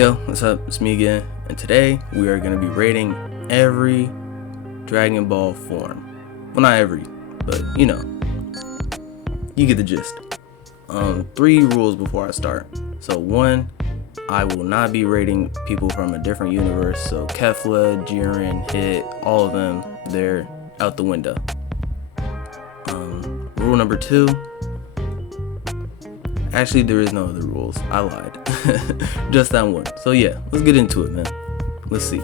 Yo, what's up? It's me again, and today we are going to be rating every Dragon Ball form. Well, not every, but you get the gist. 3 rules before I start. So 1, I will not be rating people from a different universe. So Kefla, Jiren, Hit, all of them, they're out the window. Rule number 2. Actually, there is no other rules. I lied. Just that one. So yeah, let's get into it, man. Let's see.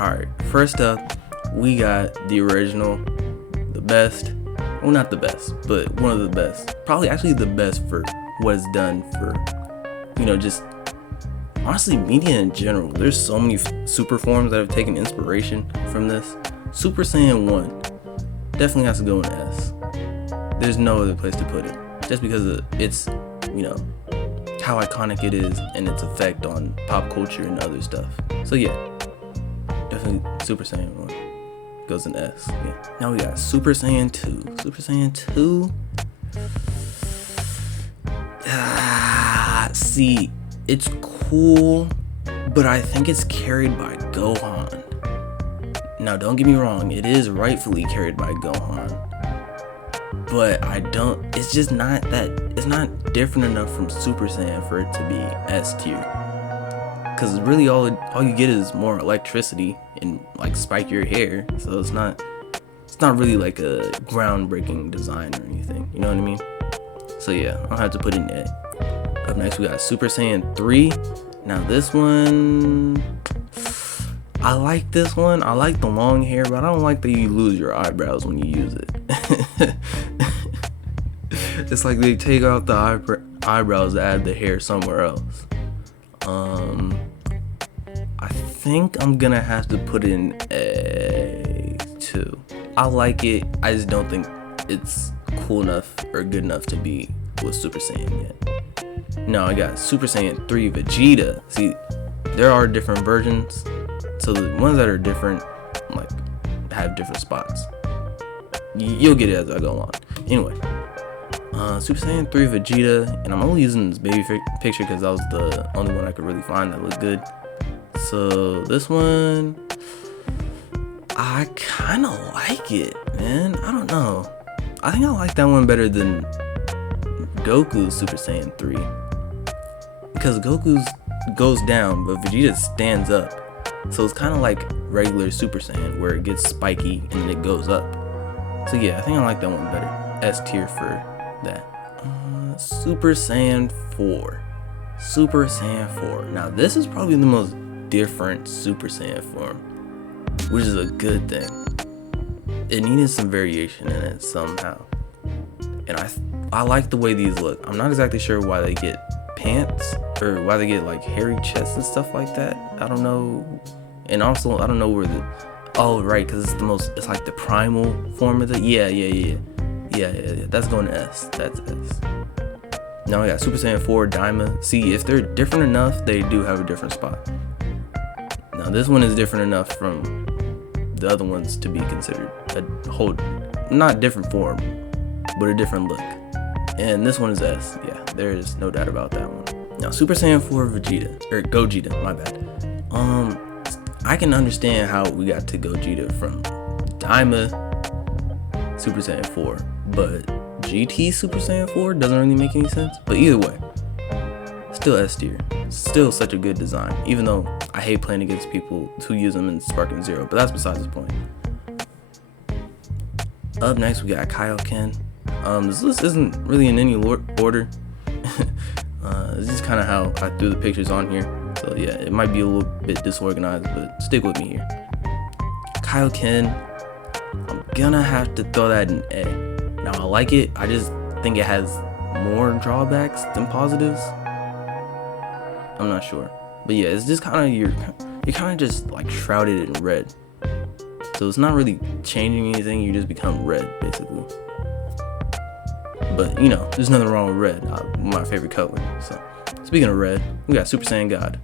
Alright, first up, we got the original, the best. Well, not the best, but one of the best. Probably actually the best for what it's done for, just honestly media in general. There's so many super forms that have taken inspiration from this. Super Saiyan 1 definitely has to go in S. There's no other place to put it. Just because it's, how iconic it is and its effect on pop culture and other stuff. So yeah, definitely Super Saiyan 1 goes in S. Yeah. Now we got Super Saiyan 2. Super Saiyan 2. See, it's cool, but I think it's carried by Gohan. Now don't get me wrong, it is rightfully carried by Gohan. But it's just not it's not different enough from Super Saiyan for it to be S tier. Cause really all you get is more electricity and like spike your hair. So it's not really like a groundbreaking design or anything. You know what I mean? So yeah, I'll have to put in A. Up next we got Super Saiyan 3. Now this one, I like this one. I like the long hair, but I don't like that you lose your eyebrows when you use it. It's like they take out the eyebrows to add the hair somewhere else. I think I'm gonna have to put in A2. I like it. I just don't think it's cool enough or good enough to be with Super Saiyan yet. Now I got Super Saiyan 3 Vegeta. See, there are different versions. So the ones that are different, like, have different spots. You'll get it as I go on. Anyway, Super Saiyan 3 Vegeta, and I'm only using this baby picture because that was the only one I could really find that looked good. So this one, I kind of like it, man. I don't know. I think I like that one better than Goku's Super Saiyan 3. Because Goku's goes down, but Vegeta stands up. So it's kind of like regular Super Saiyan where it gets spiky and then it goes up. So yeah, I think I like that one better. S tier for that. Super Saiyan 4. Super Saiyan 4. Now this is probably the most different Super Saiyan form, which is a good thing. It needed some variation in it somehow. And I like the way these look. I'm not exactly sure why they get pants or why they get like hairy chests and stuff like that. I don't know. And also I don't know where right, because it's like the primal form of the yeah, that's going to S. That's S. Now I got Super Saiyan 4 Daima. See, if they're different enough, they do have a different spot. Now this one is different enough from the other ones to be considered a whole, not different form, but a different look. And this one is S. Yeah, there is no doubt about that one. Now Super Saiyan 4 Gogeta, my bad. I can understand how we got to Gogeta from Daima Super Saiyan 4, but GT Super Saiyan 4 doesn't really make any sense. But either way, still S tier. Still such a good design, even though I hate playing against people who use them in Sparking Zero, but that's besides the point. Up next we got Kaioken. This list isn't really in any order. This is kind of how I threw the pictures on here. So yeah, it might be a little bit disorganized, but stick with me here. Kaioken, I'm gonna have to throw that in A. Now I like it, I just think it has more drawbacks than positives. I'm not sure. But yeah, it's just kind of, you're kind of just like shrouded in red. So it's not really changing anything, you just become red basically. But there's nothing wrong with red, my favorite color. So speaking of red, we got Super Saiyan God.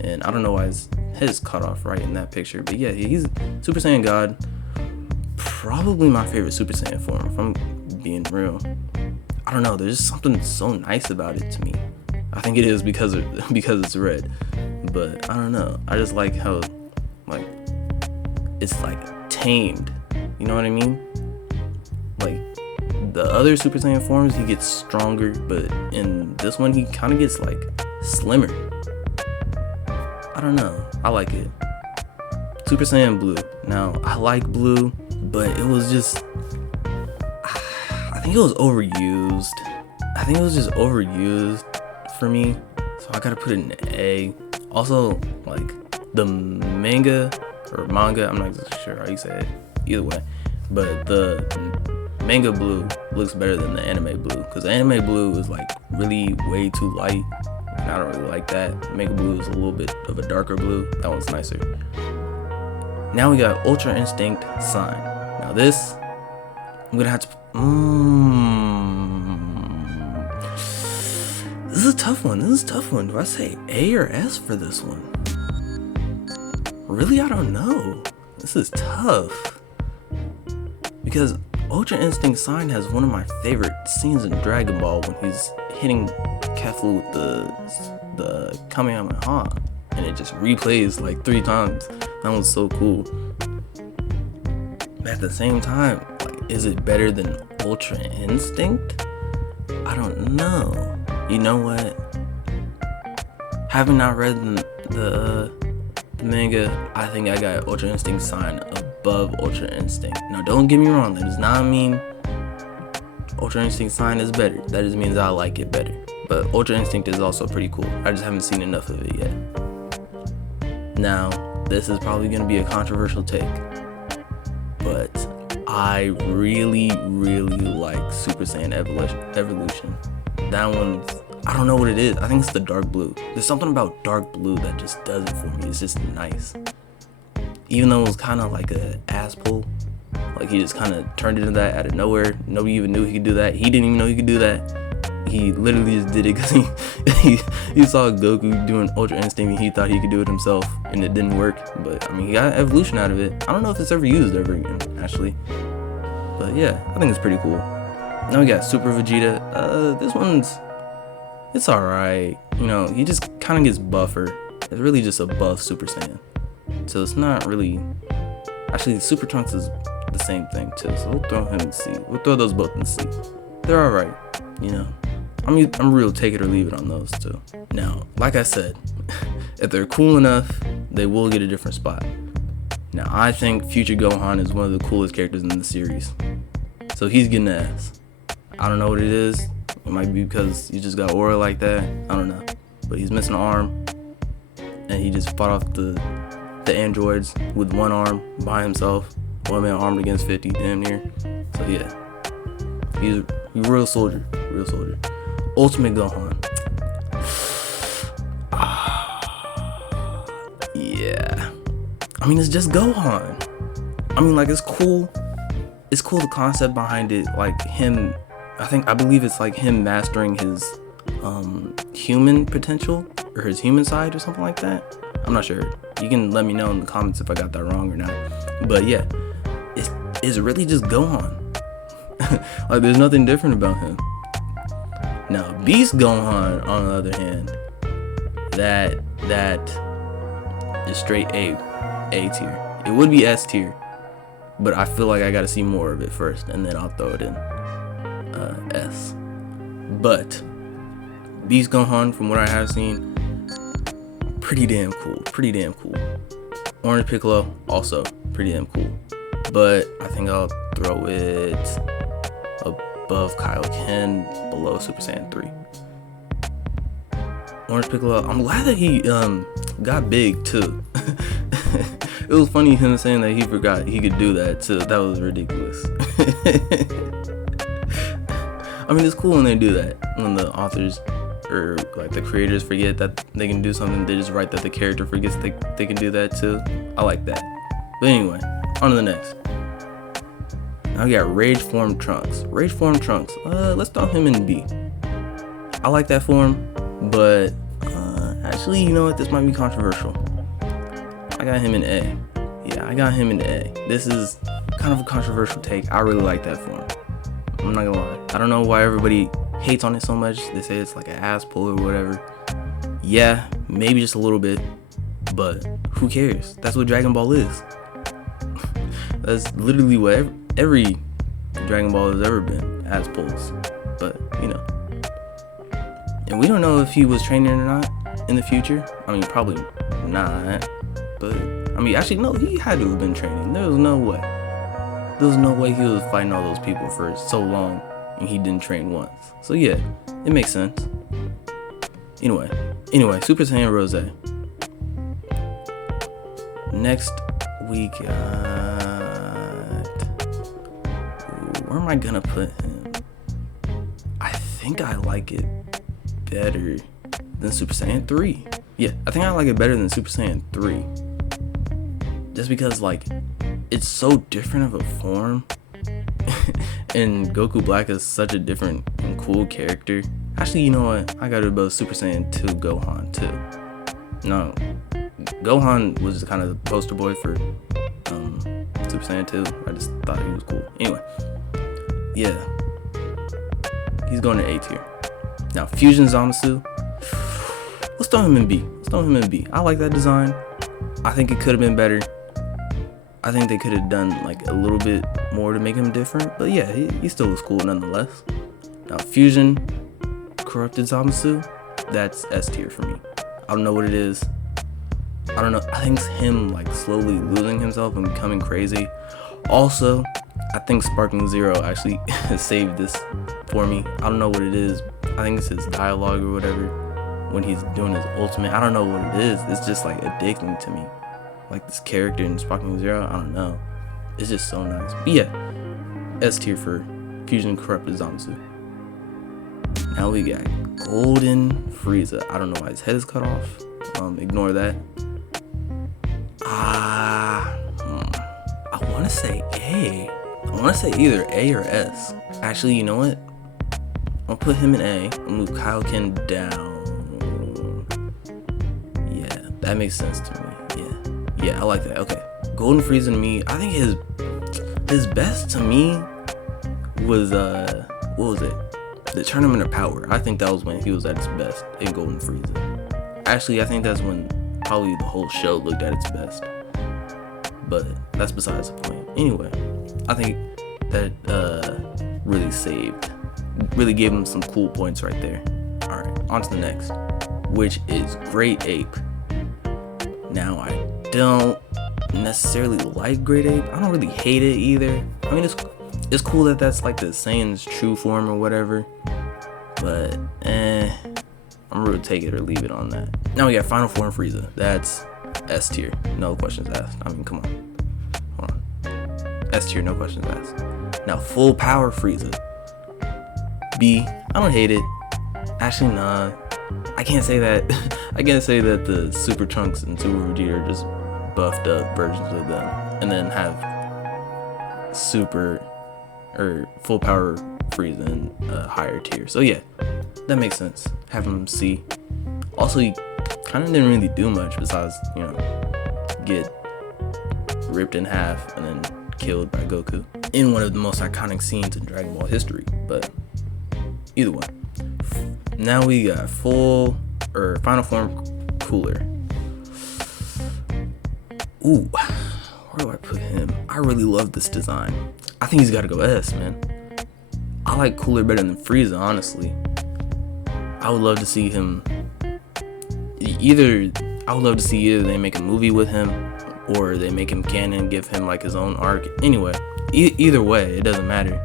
And I don't know why his head is cut off right in that picture, but yeah, he's Super Saiyan God. Probably my favorite Super Saiyan form, if I'm being real. I don't know, there's something so nice about it to me. I I think it is because it's red. But I don't know. I just like how like it's like tamed. You know what I mean? Like the other Super Saiyan forms, he gets stronger, but in this one, he kind of gets like slimmer. I don't know. I like it. Super Saiyan Blue. Now, I like Blue, but it was just, I think it was overused. I think it was just overused for me, so I gotta put it in A. Also, like the manga, I'm not exactly sure how you say it, either way, but the manga Blue looks better than the anime Blue, because the anime Blue is like really way too light, and I don't really like that. Manga Blue is a little bit of a darker blue. That one's nicer. Now we got Ultra Instinct Sign. Now this, I'm gonna have to, this is a tough one. Do I say A or S for this one? Really, I don't know. This is tough. Because Ultra Instinct Sign has one of my favorite scenes in Dragon Ball when he's hitting Kefla with the Kamehameha, and it just replays like 3 times. That was so cool. But at the same time, like, is it better than Ultra Instinct? I don't know. You know what? Having not read the manga, I think I got Ultra Instinct Sign above Ultra Instinct. Now, don't get me wrong. That does not mean Ultra Instinct Sign is better. That just means I like it better. But Ultra Instinct is also pretty cool. I just haven't seen enough of it yet. Now, this is probably going to be a controversial take, but I really, really like Super Saiyan Evolution. That one's, I don't know what it is. I think it's the dark blue. There's something about dark blue that just does it for me. It's just nice. Even though it was kind of like a ass pull, like he just kind of turned into that out of nowhere. Nobody even knew he could do that. He didn't even know he could do that. He literally just did it because he saw Goku doing Ultra Instinct and he thought he could do it himself, and it didn't work. But I mean, he got evolution out of it. I don't know if it's ever used ever again, actually. But yeah, I think it's pretty cool. Now we got Super Vegeta. This one's, it's alright. You know, he just kind of gets buffer. It's really just a buff Super Saiyan. So it's not really, actually Super Trunks is the same thing too. So we'll throw him in C. We'll throw those both in C. They're alright, you know. I'm real take it or leave it on those two. Now, like I said, if they're cool enough, they will get a different spot. Now, I think Future Gohan is one of the coolest characters in the series. So he's getting an S. I don't know what it is. It might be because he just got aura like that. I don't know. But he's missing an arm. And he just fought off the androids with one arm by himself. One man armed against 50, damn near. So yeah. He's a real soldier. Real soldier. Ultimate Gohan. Yeah. I mean, it's just Gohan. I mean, like, it's cool. It's cool, the concept behind it. Like, him, I believe it's like him mastering his human potential, or his human side, or something like that. I'm not sure. You can let me know in the comments if I got that wrong or not. But yeah, it's really just Gohan. Like, there's nothing different about him. Now, Beast Gohan, on the other hand, that is straight A tier. It would be S tier, but I feel like I gotta see more of it first, and then I'll throw it in S. But Beast Gohan, from what I have seen, pretty damn cool. Orange Piccolo, also pretty damn cool. But I think I'll throw it above Kaioken, below Super Saiyan 3. Orange Piccolo, I'm glad that he got big too. It was funny him saying that he forgot he could do that too. That was ridiculous. I mean, it's cool when they do that, when the authors or like the creators forget that they can do something. They just write that the character forgets they can do that too. I like that. But anyway, on to the next. Now we got Rage Form Trunks. Let's throw him in B. I like that form, but actually, you know what? This might be controversial. I got him in A. Yeah, I got him in A. This is kind of a controversial take. I really like that form. I'm not gonna lie. I don't know why everybody hates on it so much. They say it's like an ass pull or whatever. Yeah, maybe just a little bit, but who cares? That's what Dragon Ball is. That's literally what every Dragon Ball has ever been, as Pulse. But, you know. And we don't know if he was training or not in the future. I mean, probably not. But, I mean, actually, no, he had to have been training. There was no way. There was no way he was fighting all those people for so long and he didn't train once. So, yeah, it makes sense. Anyway, Super Saiyan Rose. Next, we got... where am I gonna put him? I think I like it better than Super Saiyan 3. Yeah, I think I like it better than Super Saiyan 3. Just because, like, it's so different of a form. And Goku Black is such a different and cool character. Actually, you know what? I got it above Super Saiyan 2 Gohan, too. No, Gohan was kind of the poster boy for Super Saiyan 2. I just thought he was cool. Anyway, yeah. He's going to A tier. Now, Fusion Zamasu. Let's throw him in B. I like that design. I think it could have been better. I think they could have done like a little bit more to make him different. But yeah, he still looks cool nonetheless. Now, Fusion Corrupted Zamasu. That's S tier for me. I don't know what it is. I don't know. I think it's him like slowly losing himself and becoming crazy. Also, I think Sparking Zero actually saved this for me. I don't know what it is. I think it's his dialogue or whatever when he's doing his ultimate. I don't know what it is. It's just like addicting to me. Like this character in Sparking Zero, I don't know. It's just so nice. But yeah, S tier for Fusion Corrupted Zamasu. Now we got Golden Frieza. I don't know why his head is cut off. Ignore that. I want to say A. I want to say either A or S. Actually, you know what? I'll put him in A. I'll move Kaioken down. Yeah, that makes sense to me. Yeah, I like that. Okay, Golden Frieza to me, I think his best to me was what was it? The Tournament of Power. I think that was when he was at his best in Golden Frieza. Actually, I think that's when probably the whole show looked at its best. But that's besides the point. Anyway, I think that really gave him some cool points right there. Alright, on to the next, which is Great Ape. Now, I don't necessarily like Great Ape. I don't really hate it either. I mean, it's cool that that's like the Saiyan's true form or whatever. But, I'm gonna take it or leave it on that. Now we got Final Form Frieza. That's S tier. No questions asked. I mean, come on. Hold on. S tier, no questions asked. Now, Full Power Frieza. B. I don't hate it. Actually, nah. I can't say that. I can't say that the Super Trunks and Super Vegeta are just buffed up versions of them, and then have Super or Full Power Frieza in a higher tier. So yeah, that makes sense. Have him C. Also, he kind of didn't really do much besides, you know, get ripped in half and then killed by Goku in one of the most iconic scenes in Dragon Ball history. But either way, now we got Final Form Cooler. Ooh, where do I put him? I really love this design. I think he's got to go S, man. I like Cooler better than Frieza, honestly. I would love to see him either they make a movie with him, or they make him canon, give him like his own arc. Anyway, either way, it doesn't matter.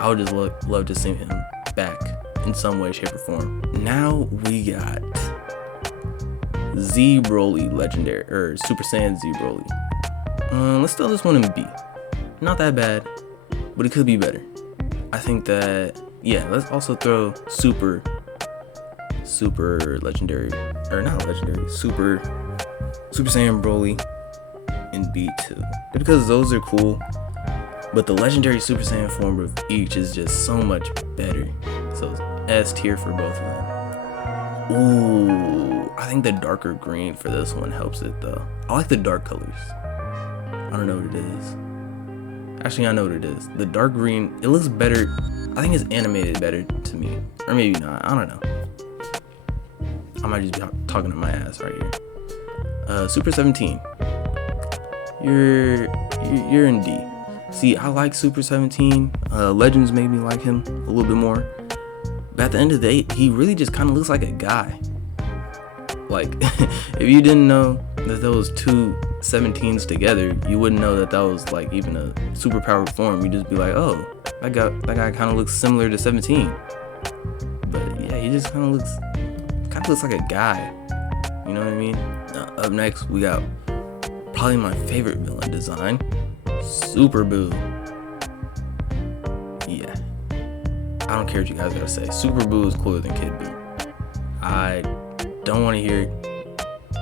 I would just love to see him back in some way, shape, or form. Now we got Z Broly Legendary, or Super Saiyan Z Broly. Let's throw this one in B. Not that bad, but it could be better. I think that, yeah, let's also throw Super Legendary, or not Legendary, Super Saiyan Broly in B too. Because those are cool, but the Legendary Super Saiyan form of each is just so much better. So it's S tier for both of them. Ooh, I think the darker green for this one helps it though. I like the dark colors. I don't know what it is. Actually, I know what it is. The dark green, it looks better. I think it's animated better to me. Or maybe not, I don't know. I might just be talking to my ass right here. Super 17. You're in D. See, I like Super 17. Legends made me like him a little bit more. But at the end of the day, he really just kind of looks like a guy. Like, if you didn't know that there was two 17s together, you wouldn't know that that was like even a superpowered form. You'd just be like, oh, that guy kind of looks similar to 17. But yeah, he just kind of looks like a guy. You know what I mean? Up next, we got probably my favorite villain design, Super Boo. Yeah, I don't care what you guys gotta say. Super Boo is cooler than Kid Boo. I don't want to hear it.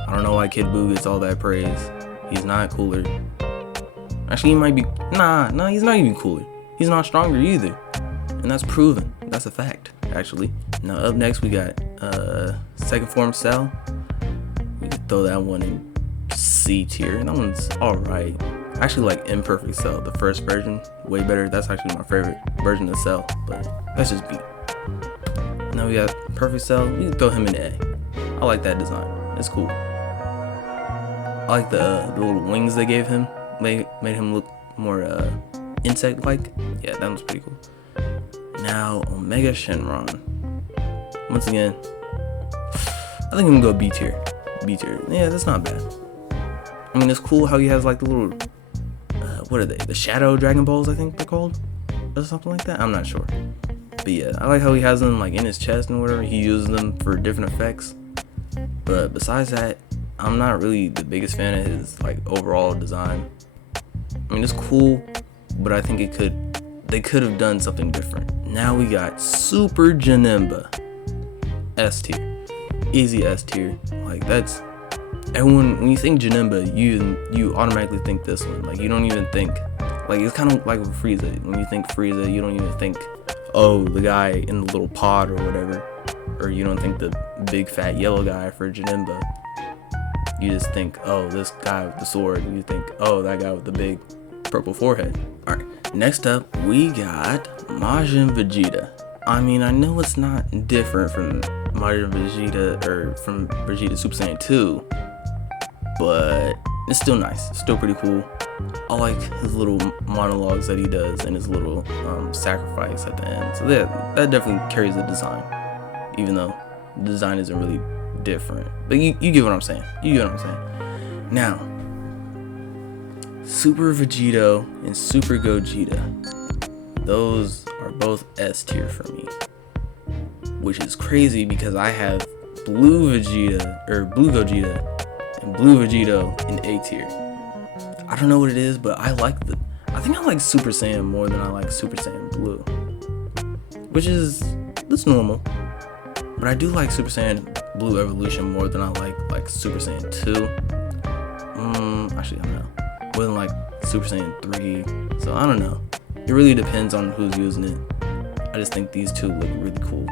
I don't know why Kid Boo gets all that praise. He's not cooler. Actually, he might be. Nah, he's not even cooler. He's not stronger either, and that's proven. That's a fact, actually. Now up next, we got second form Cell. We can throw that one in C tier. That one's alright. I actually like Imperfect Cell, the first version, way better. That's actually my favorite version of Cell, but that's just B. Now we got Perfect Cell. You can throw him in A. I like that design. It's cool. I like the little wings they gave him. Made him look more insect-like. Yeah, that was pretty cool. Now Omega Shenron. Once again, I think I'm gonna go B tier. B tier. Yeah, that's not bad. I mean, it's cool how he has like the little, what are they? The Shadow Dragon Balls, I think they're called, or something like that. I'm not sure. But yeah, I like how he has them like in his chest and whatever. He uses them for different effects. But besides that, I'm not really the biggest fan of his like overall design. I mean, it's cool, but I think they could have done something different. Now we got Super Janemba. S tier. Easy S tier. Like, that's everyone, when you think Janemba, you automatically think this one. Like, you don't even think, like, it's kind of like with Frieza. When you think Frieza, you don't even think, oh, the guy in the little pod or whatever, or you don't think the big fat yellow guy for Janemba. You just think, oh, this guy with the sword, and you think, oh, that guy with the big purple forehead. Alright, next up we got Majin Vegeta. I mean, I know it's not different from Majin Vegeta or from Vegeta Super Saiyan 2, but it's still nice. It's still pretty cool. I like his little monologues that he does and his little sacrifice at the end. So that definitely carries the design, even though the design isn't really different. But you get what I'm saying. You get what I'm saying. Now, Super Vegito and Super Gogeta. Those are both S tier for me. Which is crazy because I have Blue Vegeta and Blue Vegito in A tier. I don't know what it is, but I think I like Super Saiyan more than I like Super Saiyan Blue. Which is, that's normal. But I do like Super Saiyan Blue Evolution more than I like Super Saiyan 2. Actually, I don't know. More than like Super Saiyan 3. So I don't know. It really depends on who's using it. I just think these two look really cool.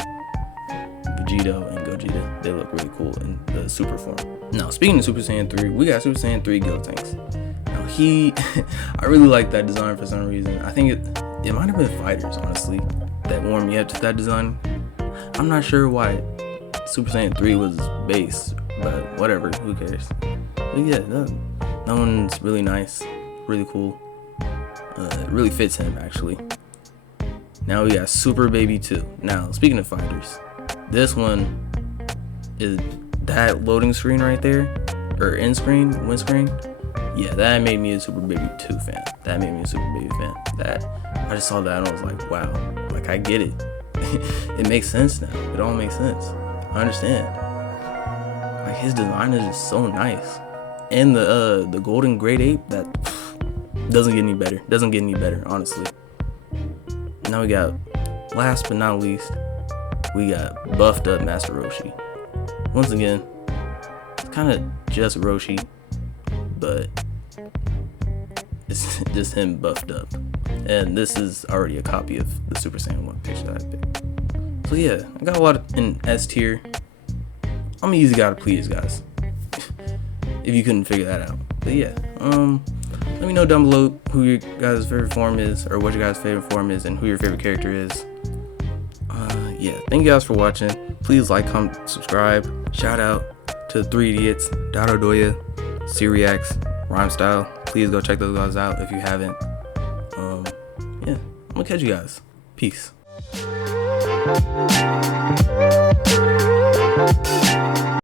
Vegito and Gogeta, they look really cool in the super form. Now, speaking of Super Saiyan 3, we got Super Saiyan 3 Gotenks. Now I really like that design for some reason. I think it might have been Fighters, honestly, that warmed me up to that design. I'm not sure why Super Saiyan 3 was base, but whatever, who cares. But yeah, that one's really nice, really cool. It really fits him, actually. Now we got Super Baby 2. Now, speaking of fighters, this one is that loading screen right there, or end screen, windscreen. Yeah, that made me a Super Baby 2 fan. That made me a Super Baby fan. I just saw that and I was like, wow, like I get it. It makes sense now. It all makes sense. I understand. Like, his design is just so nice. And the golden great ape, that doesn't get any better. Doesn't get any better, honestly. Now we got, last but not least, we got buffed up Master Roshi. Once again, it's kind of just Roshi, but it's just him buffed up. And this is already a copy of the Super Saiyan 1 picture that I picked. So yeah, I got a lot in S tier. I'm an easy guy to please, guys. If you couldn't figure that out. But yeah, let me know down below who your guys' favorite form is, or what your guys' favorite form is, and who your favorite character is. Yeah, thank you guys for watching. Please like, comment, subscribe. Shout out to the Three Idiots, Dado Doya, Syriax, Rhyme Style. Please go check those guys out if you haven't. Yeah, I'm gonna catch you guys. Peace.